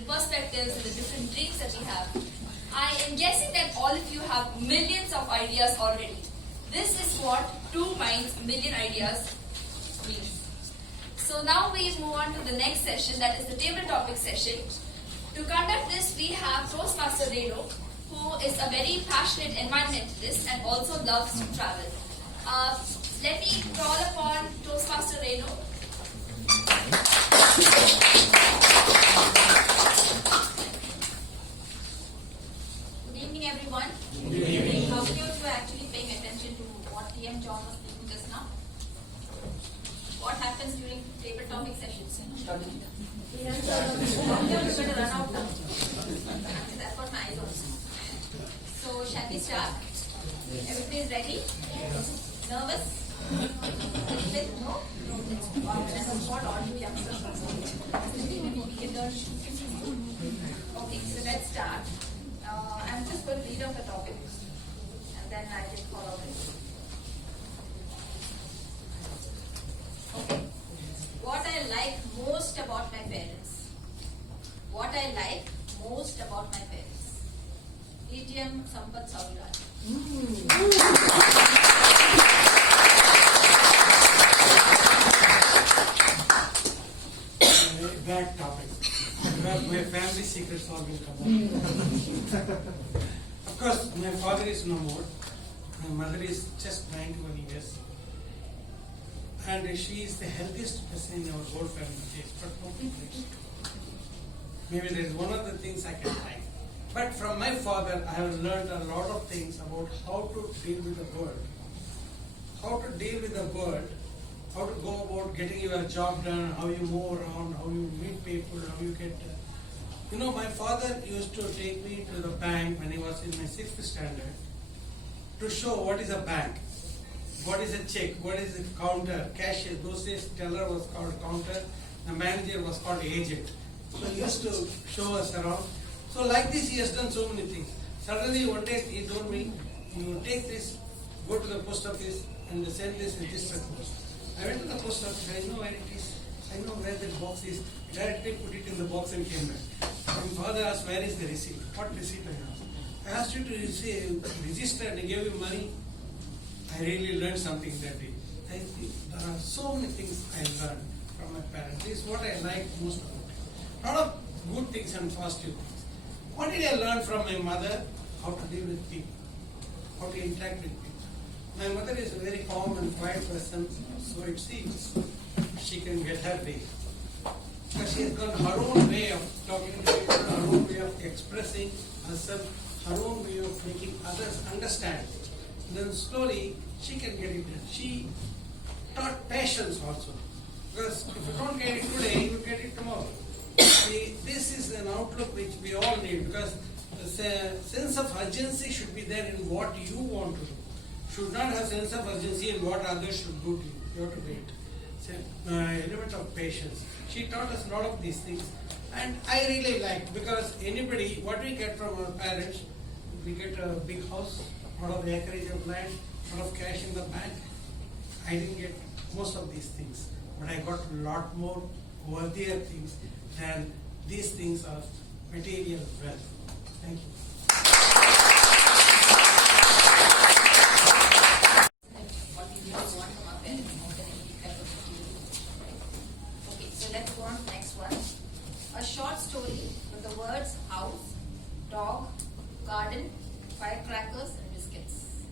perspectives and the different dreams that we have. I am guessing that all of you have millions of ideas already. This is what 2 minds, million ideas means. So now we move on to the next session, that is the table topic session. To conduct this, we have Toastmaster Reno, who is a very passionate environmentalist and also loves to travel. Let me call upon Toastmaster Reno. Good evening, everyone. Good evening. How many of you are actually paying attention to what TM John was speaking just now? What happens during table topic sessions? Studying. You're going to run out now. That's what my eyes also. So, shall we start? Everybody is ready? Nervous? No? That's what all you youngsters are saying. We can learn. Okay, so let's start. I'm just going to read out the topic and then I can follow it. Okay. What I like most about my parents. What I like most about my parents. ATM Sampath Saviraj. Bad topic. Where family secrets all will come out. Of course, my father is no more. My mother is just 91 years. And she is the healthiest person in our whole family. But no complaints. Maybe there is one of the things I can like. But from my father, I have learned a lot of things about how to deal with the world. How to deal with the world. How to go about getting your job done, how you move around, how you meet people, how you get... my father used to take me to the bank when he was in my 6th standard to show what is a bank, what is a check, what is a counter, cashier. Those days teller was called counter, the manager was called agent. So he used to show us around. So like this he has done so many things. Suddenly one day he told me, you take this, go to the post office and send this register post. I went to the post office, I know where it is, I know where the box is, directly put it in the box and came back. My father asked, where is the receipt? What receipt I asked? I asked you to register and I gave you money. I really learned something that day. I think there are so many things I learned from my parents. This is what I like most about it. A lot of good things and positive things. What did I learn from my mother? How to deal with people, how to interact with people. My mother is a very calm and quiet person, so it seems she can get her way. But she has got her own way of talking to people, her own way of expressing herself, her own way of making others understand. And then slowly she can get it. She taught patience also. Because if you don't get it today, you get it tomorrow. This is an outlook which we all need, because the sense of urgency should be there in what you want to do. Should not have sense of urgency in what others should do to you. You have to wait. Element of patience. She taught us a lot of these things, and I really like, because anybody, what we get from our parents, we get a big house, a lot of acreage of land, a lot of cash in the bank. I didn't get most of these things, but I got a lot more worthier things than these things of material wealth. Thank you. Okay, so let's go on to the next one. A short story with the words house, dog, garden, firecrackers and biscuits.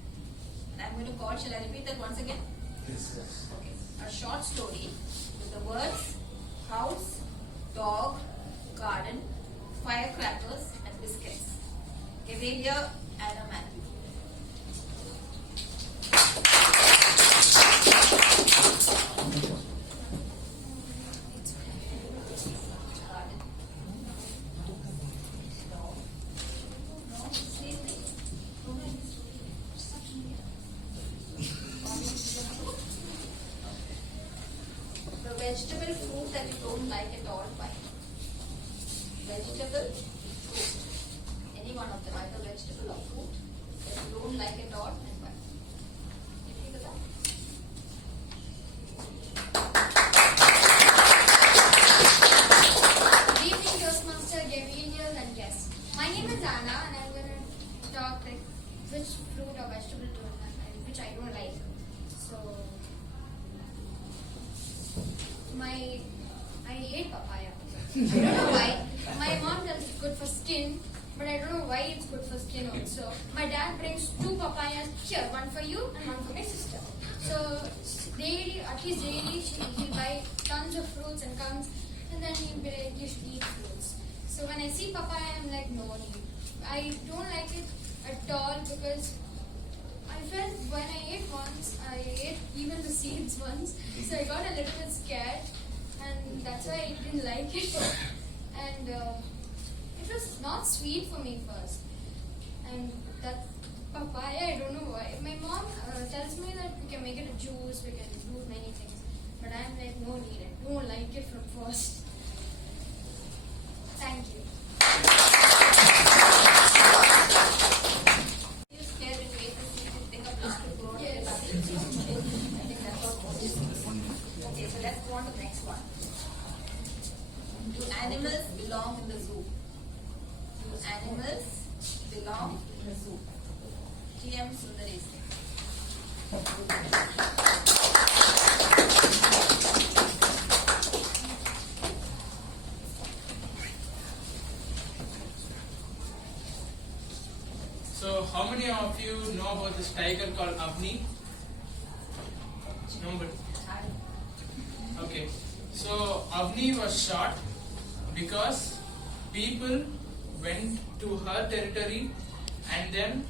And I'm going to call, shall I repeat that once again? Yes. Okay. A short story with the words house, dog, garden, firecrackers and biscuits. Gaviria Anna Matthew. The vegetable fruit that you don't like at all, why? Vegetable fruit. Any one of them, either vegetable or fruit that you don't like at all, and why? Any of that? Good evening, Toastmaster again. My name is Anna and I'm going to talk like which fruit or vegetable which I don't like. So, I hate papaya. I don't know why. My mom tells it's good for skin, but I don't know why it's good for skin also. My dad brings 2 papayas here, one for you and one for my sister. So daily, at least daily, he'll buy tons of fruits and comes, and then he'll be like, you should eat fruits. So when I see papaya, I'm like, no need. I don't like it at all because I felt when I ate once, I ate even the seeds once. So I got a little bit scared, and that's why I didn't like it. And it was not sweet for me first. And that papaya, I don't know why. My mom tells me that we can make it a juice, we can do many things. But I'm like, no need, I don't like it from first. Thank you. You scared and wait to see if you pick up this fruit. Yes. I think that's what most is. Okay, so let's go on to the next one. Do animals belong in the zoo? Do animals belong in the zoo? TM Sundaresh. So, how many of you know about this tiger called Avni? Nobody. Okay. So, Avni was shot because people went to her territory and then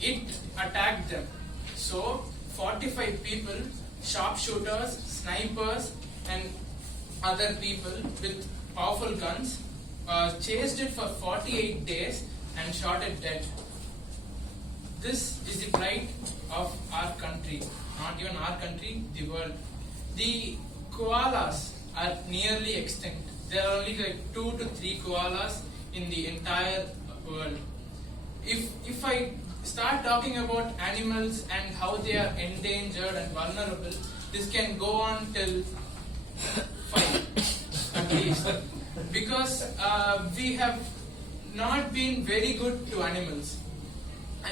it attacked them. So, 45 people, sharpshooters, snipers, and other people with powerful guns chased it for 48 days and shot it dead. This is the plight of our country, not even our country, the world. The koalas are nearly extinct. There are only like 2 to 3 koalas in the entire world. If I start talking about animals and how they are endangered and vulnerable, this can go on till 5 at least. Because we have not been very good to animals.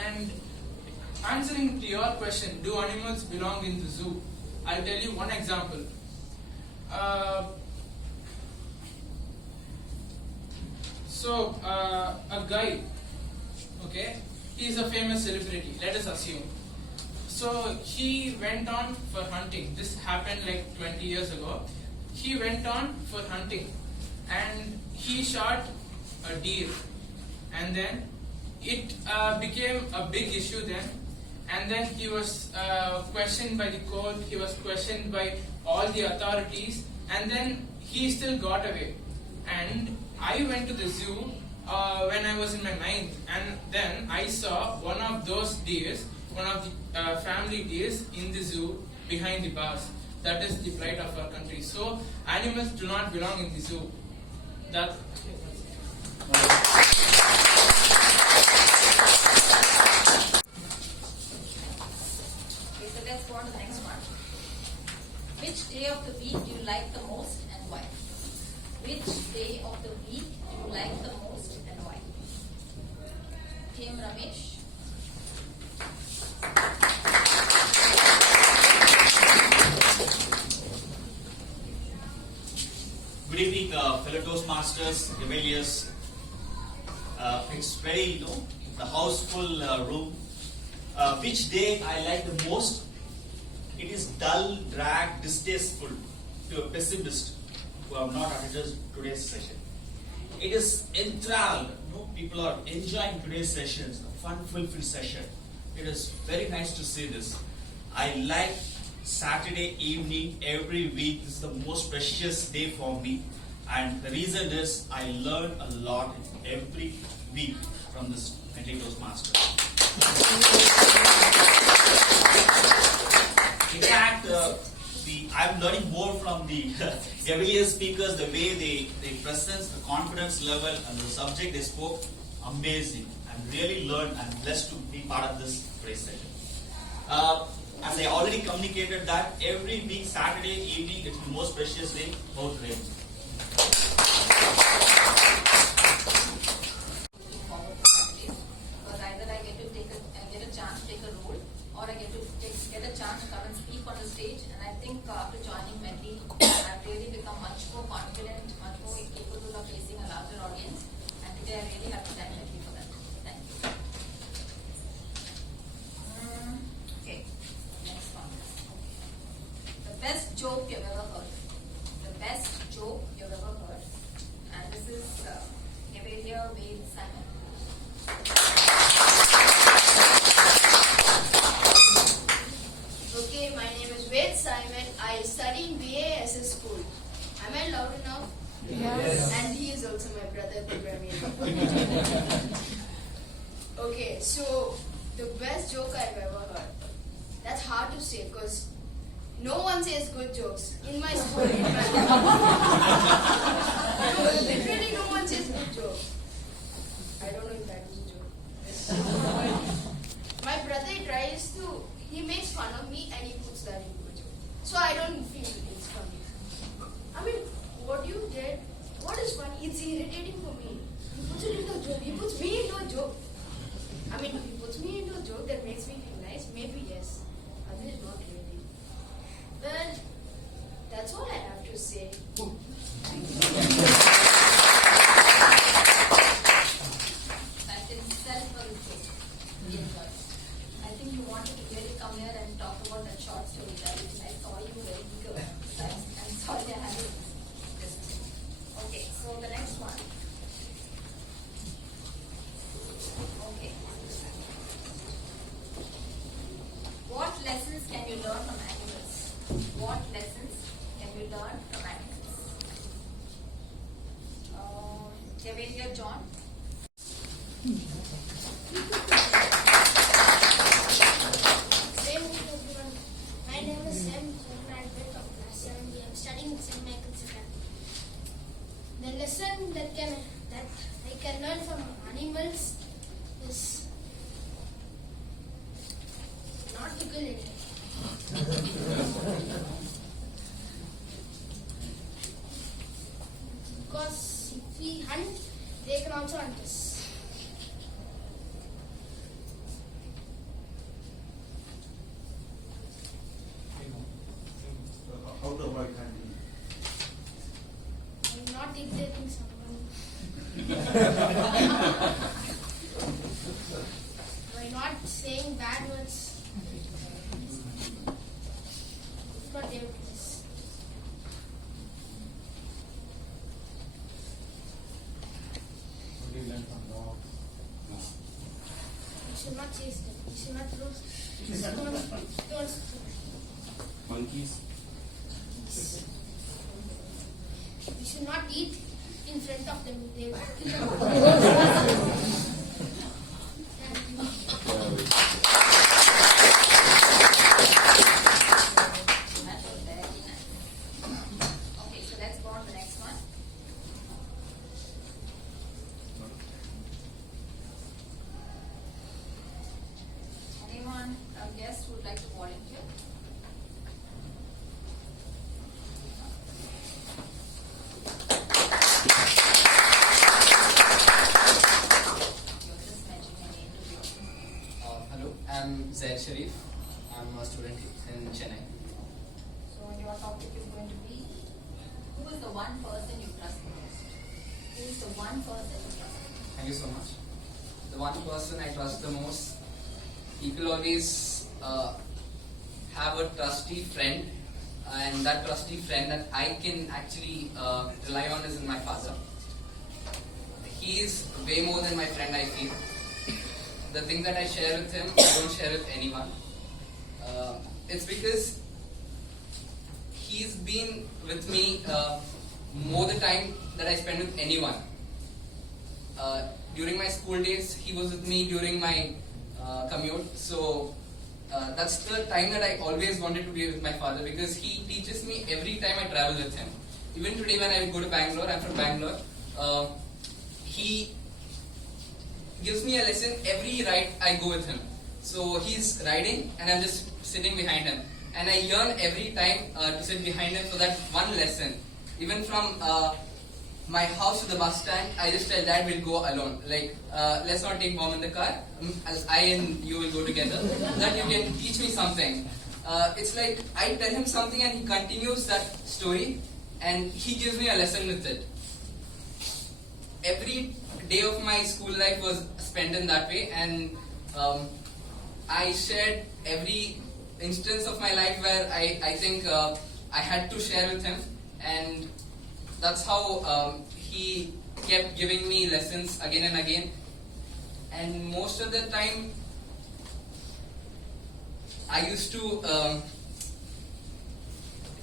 And answering to your question, do animals belong in the zoo? I'll tell you one example. A guy, okay, he's a famous celebrity, let us assume. So he went on for hunting. This happened like 20 years ago. He went on for hunting and he shot a deer, and then it became a big issue then, and then he was questioned by the court, he was questioned by all the authorities, and then he still got away. And I went to the zoo when I was in my 9th, and then I saw one of those deers, one of the family deers in the zoo behind the bars. That is the plight of our country. So animals do not belong in the zoo. That. Okay, so let's go on to the next one. Which day of the week do you like the most and why? Which day of the week do you like the most and why? Team Ramesh. Good evening, fellow Toastmasters, rebellious. It's very, the houseful room. Which day I like the most? It is dull, drag, distasteful to a pessimist who have not attended today's session. It is enthralled. People are enjoying today's session. It's a fun-filled session. It is very nice to see this. I like Saturday evening every week. This is the most precious day for me. And the reason is I learn a lot every week from this Mentally Toastmaster. In fact, I'm learning more from the Gavilier speakers, the way they present, the confidence level, and the subject they spoke. Amazing. I'm really learned and blessed to be part of this today's session. As I already communicated that every week, Saturday evening, it's the most precious day, both ways. Xavier Wade Simon. Okay, my name is Wade Simon. I study in BASS school. Am I loud enough? Yes. And he is also my brother, Programming. Okay, so the best joke I've ever heard. That's hard to say because no one says good jokes in my school. No, literally no one says good jokes. I don't know if that was a joke. My brother tries to, he makes fun of me and he puts that into a joke. So I don't feel it's funny. I mean, what you did, what is funny? It's irritating for me. He puts it into a joke. He puts me into a joke. I mean, if he puts me into a joke that makes me feel nice, maybe yes. Otherwise, not really. Well, that's all I have to say. That itself was a joke. Yes, sir. I think you wanted to really come here and talk about that short story, right? I saw you very eager. I'm sorry I had to. Okay, so the next one. Okay. What lessons can you learn from animals? What lessons can you learn from animals? Javelia John. Everyone. My name is Sam. I'm graduate of class 7B. I'm studying in St. Michael's Academy. The lesson that I can learn from animals is not to kill it. Because if we hunt, they can also hunt us. How to avoid hunting? I'm not irritating someone. By not saying bad words. It's not their place. What do you learn from dogs? You should not chase them. You should not throw stones. Monkeys? You should not eat in front of them. They will kill you. That was very nice. Okay, so let's go on to the next one. Anyone, a guest who would like to volunteer? You're just mentioning your name to be. Hello, I'm Zaid Sharif. I'm a student in Chennai. So your topic is going to be, who is the one person you trust the most? Who is the one person you trust? Thank you so much. The one person I trust the most, people always have a trusty friend, and that trusty friend that I can actually rely on is in my father. He is way more than my friend, I feel. The things that I share with him, I don't share with anyone. It's because he's been with me more the time that I spend with anyone. During my school days, he was with me during my commute. So that's the time that I always wanted to be with my father, because he teaches me every time I travel with him. Even today when I go to Bangalore, I'm from Bangalore, he gives me a lesson every ride I go with him. So he's riding and I'm just sitting behind him. And I yearn every time to sit behind him for that one lesson. Even from my house to the bus stand, I just tell Dad we'll go alone. Like, let's not take mom in the car. As I and you will go together. That you can teach me something. It's like I tell him something and he continues that story and he gives me a lesson with it. Every day of my school life was spent in that way, and I shared every instance of my life where I think I had to share with him, and that's how he kept giving me lessons again and again. And most of the time, I used to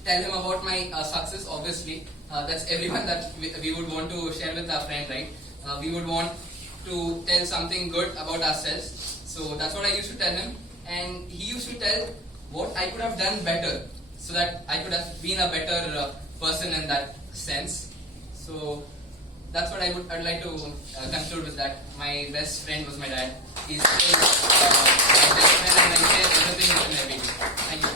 tell him about my success. Obviously, that's everyone that we would want to share with our friend, right? We would want to tell something good about ourselves. So that's what I used to tell him, and he used to tell what I could have done better, so that I could have been a better person in that sense. So that's what I'd like to conclude with that. My best friend was my dad. He's still my best friend, and I share everything with him every day. Thank you.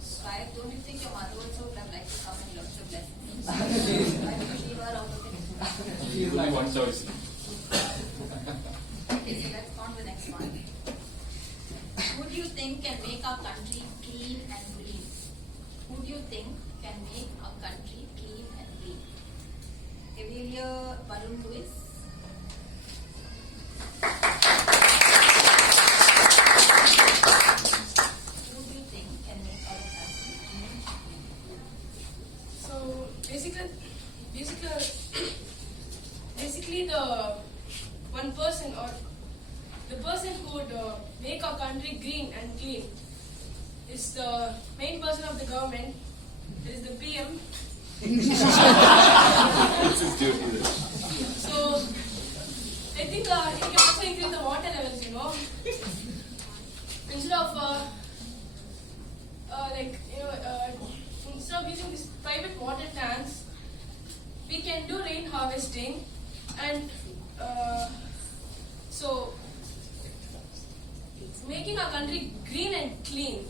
So don't you think your mother also would have liked to come and learn some lessons? Why did you leave her out of it? She's my one choice. Okay, so let's go on to the next one. Who do you think can make our country clean and green? Who do you think can make our country clean and green? Okay, we'll hear Varun Lewis. Who do you think can make our country clean and green? So basically the one person or the person who would make our country green and clean is the main person of the government. It is the PM. It's his duty. So I think he can also increase the water levels, instead of instead of using these private water tanks, we can do rain harvesting, and so making our country green and clean.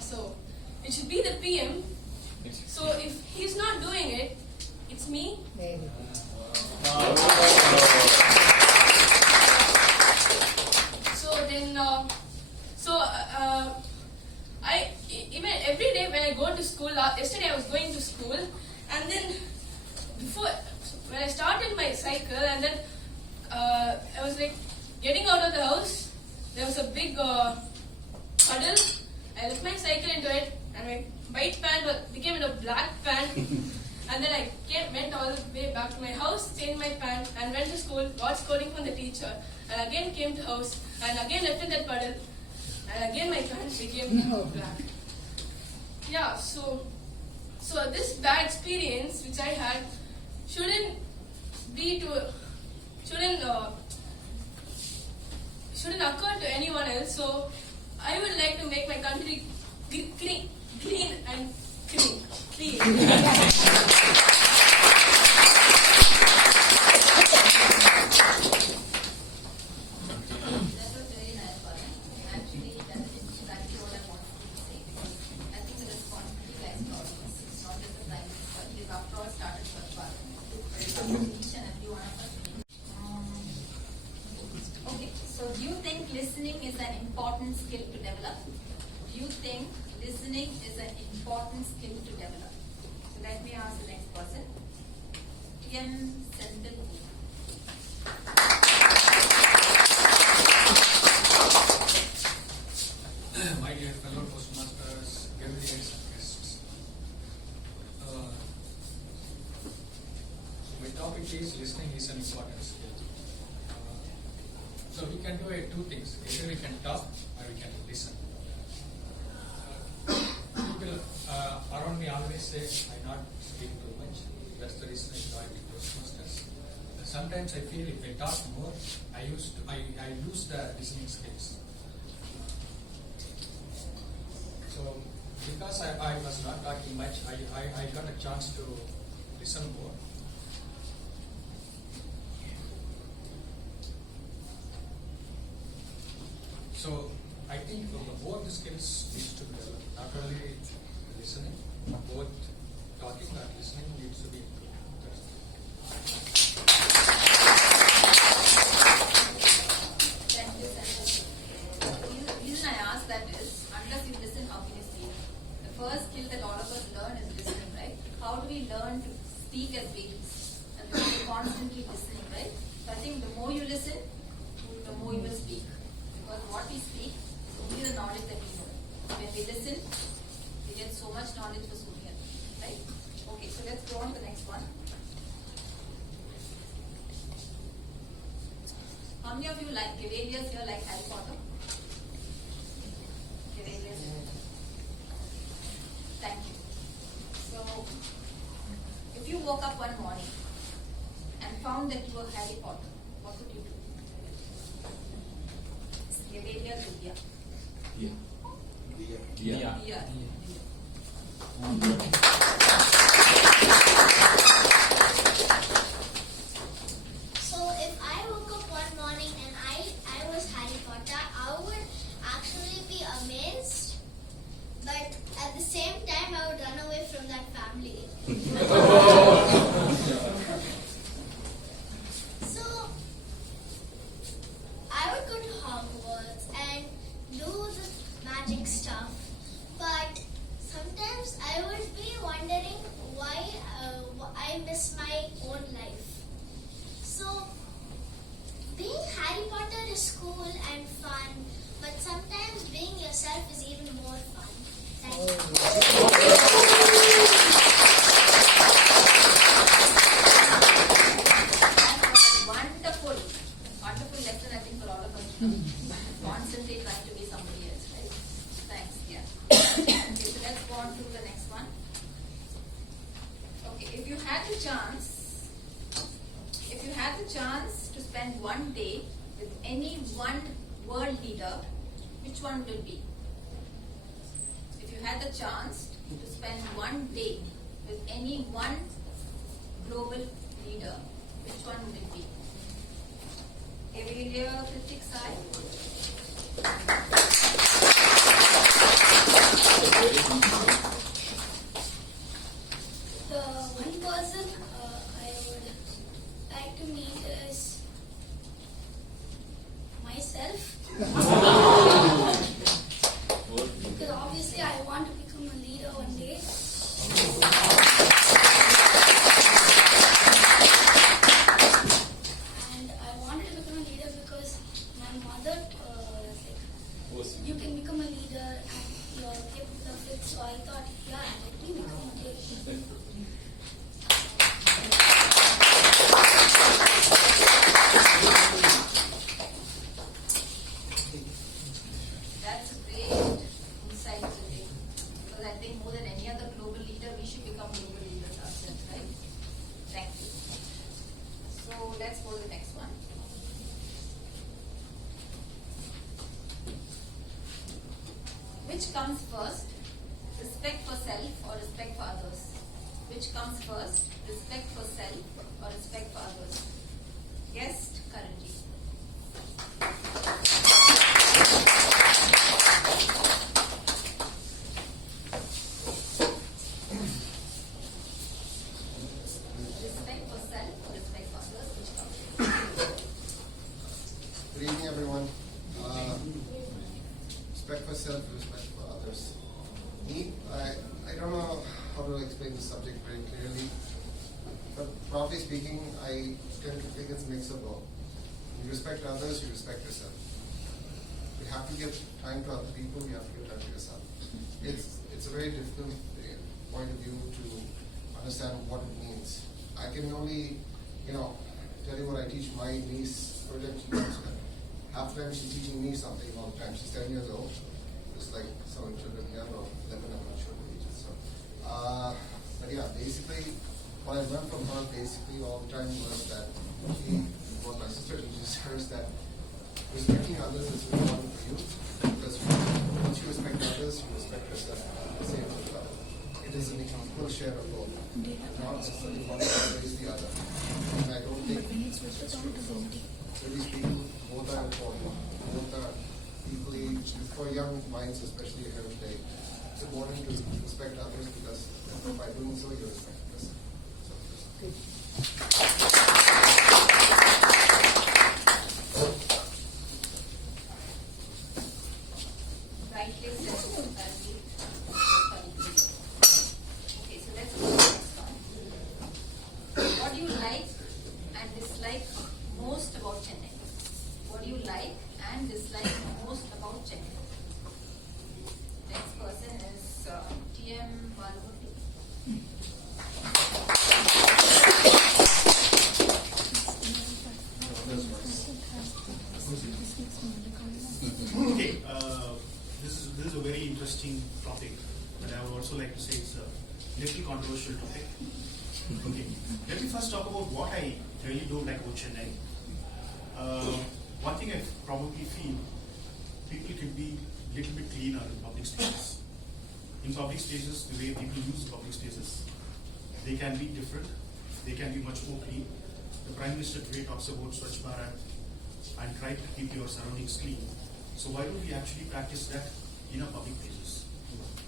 So it should be the PM. So if he's not doing it, it's me. I even every day when I go to school. Yesterday I was going to school, and then when I started my cycle, and then I was like getting out of the house. There was a big puddle. I left my cycle into it, and my white pant became into a black pant. And then I went all the way back to my house, changed my pant, and went to school, got scolding from the teacher, and again came to house, and again left in that puddle, and again my pants became black. Yeah, so this bad experience which I had shouldn't occur to anyone else. So I would like to make my country clean and clean. That was very nice, Varun. Actually, that is exactly what I wanted to say, because I think the responsibility lies with all of us. It's not just the prime minister. He has after all started first, Varun. Each and every one of us. Okay, so do you think listening is an important skill to develop? Do you think listening is an important skill to develop? So let me ask the next person. Ian Senthil. My dear fellow Toastmasters, delegates and guests. My topic is listening is an important skill. So we can do two things. Either we can talk or we can listen. People around me always say I not speak too much. That's the reason I joined Toastmasters. Sometimes I feel if I talk more, I lose the listening skills. So because I was not talking much, I got a chance to listen more. So I think both the skills needs to be developed. Not only listening, both talking and listening needs to be improved. Thank you, Sanjay. The reason I ask that is, unless you listen, how can you speak? The first skill that all of us learn is listening, right? How do we learn to speak as babies? And we're constantly listening, right? So I think the more you listen, the more you will speak. Because what we speak is only the knowledge that we know. When we listen, we get so much knowledge for so little, right? Okay, so let's go on to the next one. How many of you like Cavaliers here, like Harry Potter? Cavaliers. Thank you. So, if you woke up one morning and found that you were Harry Potter, what would you do? Cavalier, Vidya. Yeah. So if I woke up one morning and I was Harry Potter, I would actually be amazed, but at the same time I would run away from that family. So I would go to Hogwarts and do the magic stuff, but sometimes I would be wondering why I miss my own life. So, being Harry Potter is cool and fun, but sometimes being yourself is even more fun. Thank Wonderful lesson, I think, for all of us to constantly trying to be somebody else, right? Thanks, yeah. Okay, so let's go on to the next one. Okay, if you had the chance to spend one day with any one world leader, which one would it be? If you had the chance to spend one day with any one global leader, which one would it be? Cavalier, Kritik, Sai? The one person I would like to meet is myself. Because obviously I want to become a leader one day. And I wanted to become a leader because my mother said, you can become a leader and you're capable of it. So I thought, yeah, let me become a leader. That's a great insight today. Because I think more than any other global leader, we should become global leaders ourselves, right? Thank you. So let's go to the next one. Which comes first? Respect for self or respect for others? Which comes first? Respect for self or respect for others? Guest currently. Respect for self or respect for others? Which comes first? Good evening, everyone. Respect for self, respect for others. Me, I don't know how to explain the subject very clearly, but broadly speaking, I tend to think it's a mix of both. You respect others, you respect yourself. You have to give time to other people, you have to give time to yourself. It's a very difficult point of view to understand what it means. I can only, tell you what I teach my niece, project half the time she's teaching me something all the time. She's 10 years old, just like some of the children here, or 11, I'm not sure the ages. So, but yeah, basically, what I learned from her basically all the time was that what my sister teaches her is that respecting others is important for you, because once you respect others, you respect yourself. Same as well. It is an equal share of both, not necessarily one outweighs the other. And I don't think it's true. So, really speaking, both are important. Both are equally, for young minds, especially ahead of day, it's important to respect others because by doing so, you respect yourself. Rightly said, Ranveer. Okay, so let's go to the next one. What do you like and dislike most about Chennai? What do you like and dislike most about Chennai? Next person is TM little controversial topic. Okay, let me first talk about what I really don't like about Chennai. One thing I probably feel, people can be a little bit cleaner in public spaces. In public spaces, the way people use public spaces, they can be different. They can be much more clean. The Prime Minister today talks about Swachh Bharat and try to keep your surroundings clean. So why don't we actually practice that in our public places?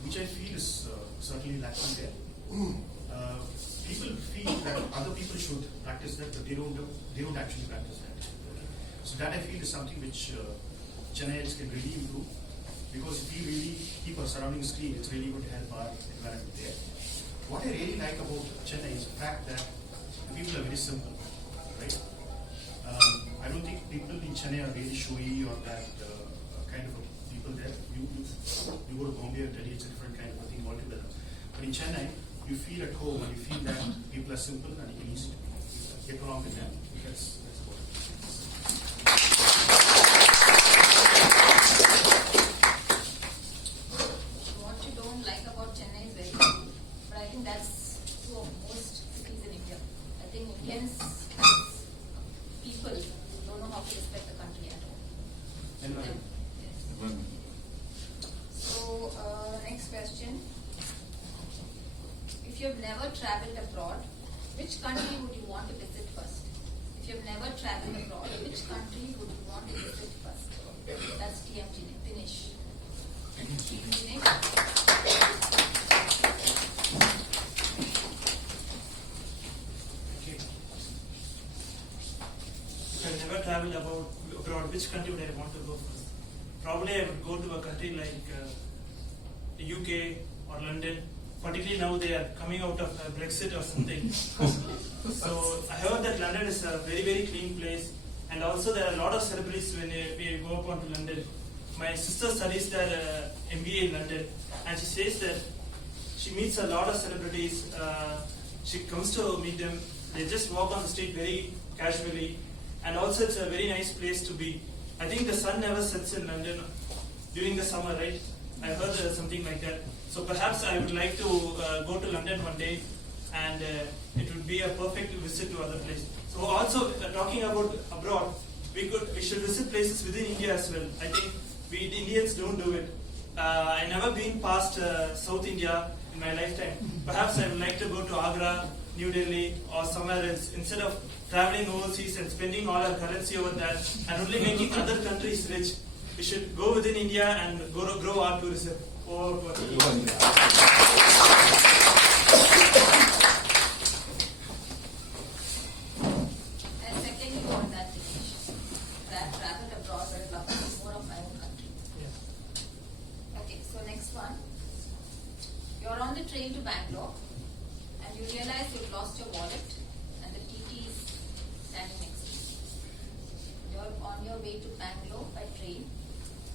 Which I feel is certainly lacking there. People feel that other people should practice that, but they don't actually practice that. So that I feel is something which Chennaians can really improve, because if we really keep our surroundings clean, it's really going to help our environment there. What I really like about Chennai is the fact that the people are very simple, right? I don't think people in Chennai are really showy or that kind of people there. You go to Bombay or Delhi, it's a different kind of a thing altogether. But in Chennai, you feel at home and you feel that people are simple and you can easily get along with them. That's about it. What you don't like about Chennai is very true, but I think that's true of most cities in India. I think Indians as people don't know how to respect the country at all. Yes. So, next question. If you have never traveled abroad, which country would you want to visit first? If you have never traveled abroad, which country would you want to visit first? That's TM Dinesh. Dinesh? Okay. If I've never traveled abroad, which country would I want to go first? Probably I would go to a country like the UK or London. Particularly now they are coming out of Brexit or something. So I heard that London is a very, very clean place, and also there are a lot of celebrities when we go up onto London. My sister studies there MBA in London, and she says that she meets a lot of celebrities. She comes to meet them. They just walk on the street very casually, and also it's a very nice place to be. I think the sun never sets in London during the summer, right? I heard something like that. So perhaps I would like to go to London one day, and it would be a perfect visit to other place. So also talking about abroad, we should visit places within India as well. I think we Indians don't do it. I never been past South India in my lifetime. Perhaps I would like to go to Agra, New Delhi, or somewhere else, instead of traveling overseas and spending all our currency over there and only making other countries rich. We should go within India and grow our tourism. And secondly, on that Dinesh, traveled abroad, but I'd love to see more of my own country. Yeah. Okay, so next one. You're on the train to Bangalore, and you realize you've lost your wallet, and the TT is standing next to you. You're on your way to Bangalore by train,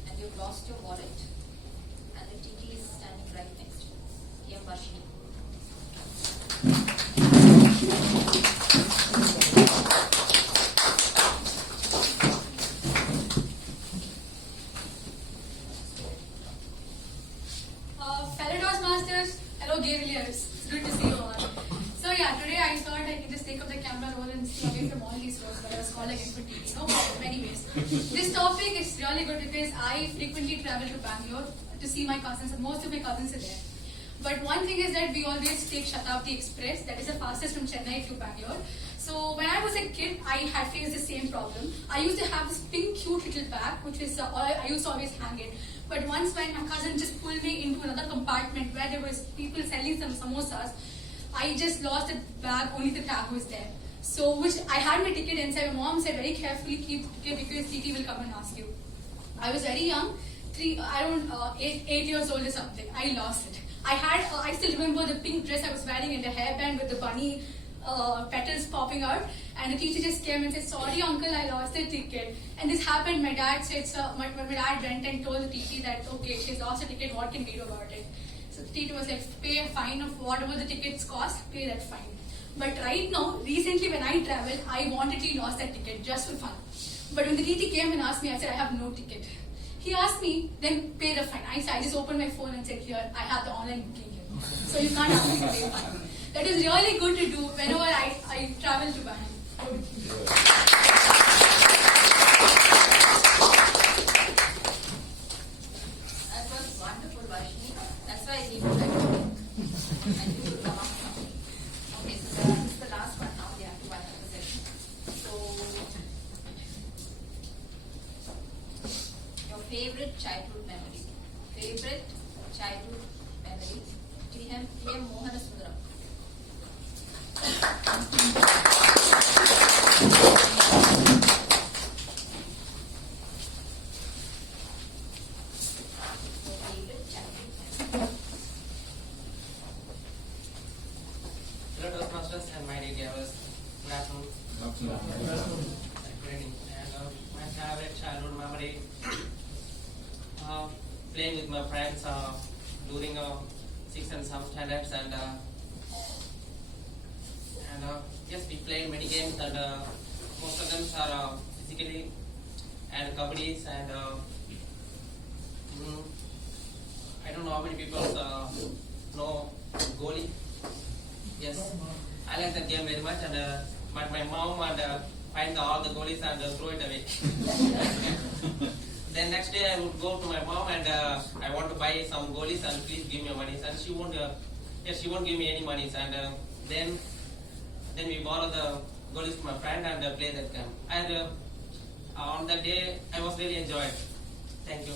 and you've lost your wallet, and the TT is standing right next to you. TM Varshini. Fellow Toastmasters, hello Gaveliers. It's good to see you all. So yeah, today I thought I could just take up the camera roll and stay away from all these words, but I was calling it for TV. No problem. Anyways, this topic is really good because I frequently travel to Bangalore to see my cousins, and most of my cousins are there. But one thing is that we always take Shatabdi Express, that is the fastest from Chennai to Bangalore. So when I was a kid, I had faced the same problem. I used to have this pink cute little bag, which was I used to always hang it. But once when my cousin just pulled me into another compartment where there was people selling some samosas, I just lost the bag, only the tag was there. So which I had my ticket inside. My mom said very carefully keep the ticket because TT will come and ask you. I was very young, 8 years old or something. I lost it. I still remember the pink dress I was wearing and the hairband with the bunny petals popping out, and the teacher just came and said, "Sorry, uncle, I lost the ticket." And this happened. My dad said, my dad went and told the teacher that, okay, she's lost the ticket. What can we do about it? So the teacher was like, pay a fine of whatever the tickets cost. Pay that fine. But right now, recently when I traveled, I voluntarily lost that ticket just for fun. But when the teacher came and asked me, I said, I have no ticket. He asked me, then pay the fine. I just opened my phone and said, here, I have the online booking here. So you can't ask me to play fun. That is really good to do whenever I travel to Bahrain. That was wonderful, Varshini. That's why I need to like it. And you will come up with something. Okay, so this is the last one now. We have to wind up the session. So, your favorite childhood memory. Favorite childhood memory. TM Mohana Sundaram. Your favorite childhood memory. Hello, Toastmasters and my dear viewers. Good afternoon. Good evening. And my favorite childhood memory, playing with my friends during 6th and 7th standards, and yes, we played many games, and most of them are physically and kabaddis, and I don't know how many people know goalie. Yes, I like that game very much, and but my mom find all the goalies and throw it away. Then next day I would go to my mom and I want to buy some goalies and please give me money, and she won't. She won't give me any money, and then we borrow the goalies to my friend and play that game. And on that day I was really enjoyed. Thank you.